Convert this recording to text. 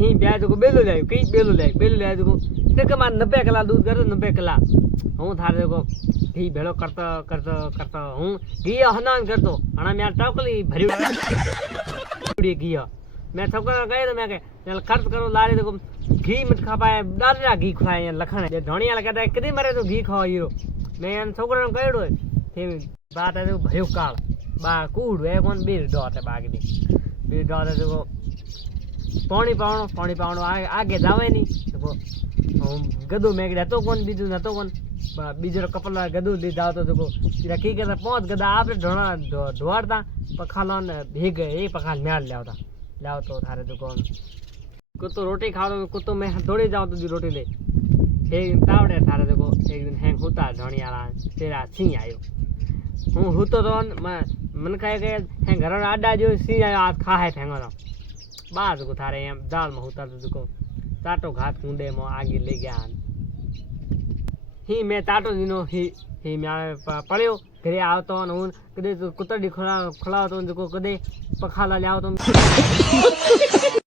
ही ब्याह जो बेलू लायो कई बेलू लायो जो फिर के मार 90 कला दूध कर 90 कला हूं थारे को घी भेड़ो करता हूं घी हनान करतो हना मैं टोकली भरी उड़ी घी मैं छोकरा गए तो मैं के चल खर्च करो लारे देखो घी मत खा पाए डालरा घी खाए लखण जे धोणिया लगता है कदी मरे तो घी खाओ हीरो मैं एन छोकरा ने कहेड़ो थे बात है भयो काल बा कूड़ है कोन बीर डॉट है बागनी बीर डॉट है देखो पानी पावणो आगे जावे नहीं देखो गदू में रहतो कोन बीजू नतो कोन बीजो कपल गदू दी जाओ तो देखो रखी के 5 गदा आपने ढोणा ढोड़ता पखालो ने भीग ए पखाल म्याल लावता लाओ तो थारे तो कौन कुत्तो रोटी खा लो कुत्तो मैं दौड़ी जाओ तो रोटी ले एक दिन तावड़े थारे देखो एक दिन हैंग होता धोनियाला तेरा सिंह आयो हूँ होतो तो मन कहे गए हैं घर में आडा जो सिंह आयो आज खा है फेंगो बाज को थारे एम दाल में होता तो देखो टाटो घाट कुंडे में आगे ले गया ही मैं टाटो दिनो ही मैं पड़ियो घरे आवतो ने हूँ कदे कुत्तड़ी खुला तो देखो कदे पखाला ले आवतो